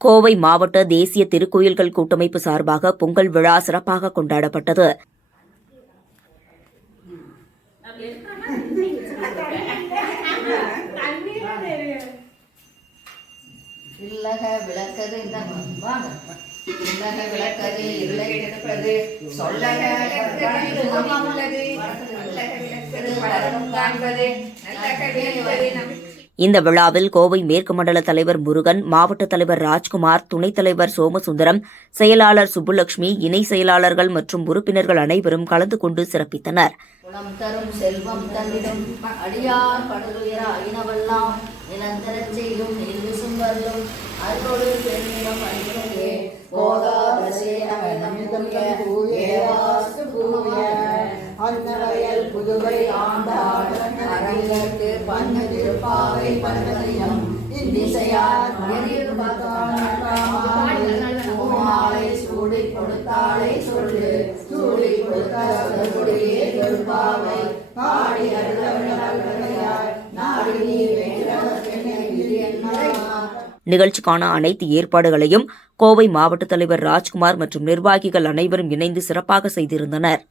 கோவை மாவட்ட தேசிய திருக்கோயில்கள் கூட்டமைப்பு சார்பாக பொங்கல் விழா சிறப்பாக கொண்டாடப்பட்டது. இல்லக விளக்கது இந்த வாங்க இல்லக விளக்கது இல்லை எடுப்பது சொல்லக விளக்கது விளக்கது வளரும் காண்பது. நல்லக விளக்கது நம்பிக்கை இந்த விழாவில் கோவை மேற்கு மண்டல தலைவர் முருகன் மாவட்ட தலைவர் ராஜ்குமார் துணைத் தலைவர் சோமசுந்தரம் செயலாளர் சுப்புலட்சுமி இணை செயலாளர்கள் மற்றும் உறுப்பினர்கள் அனைவரும் கலந்து கொண்டு சிறப்பித்தனர். புதுவை ஆண்டார் அரங்கற்கு பண்ணது பாவை பரவதினம் இந்திசையார் மொழியில் பூமாலை சூடி கொடுத்தாளை சொல்லு. சூடி கொடுத்தே திருப்பாவை பாடி அருளவனாய் நாடி நீர் நிகழ்ச்சிக்கான அனைத்து ஏற்பாடுகளையும் கோவை மாவட்ட தலைவர் ராஜ்குமார் மற்றும் நிர்வாகிகள் அனைவரும் இணைந்து சிறப்பாக செய்திருந்தனர்.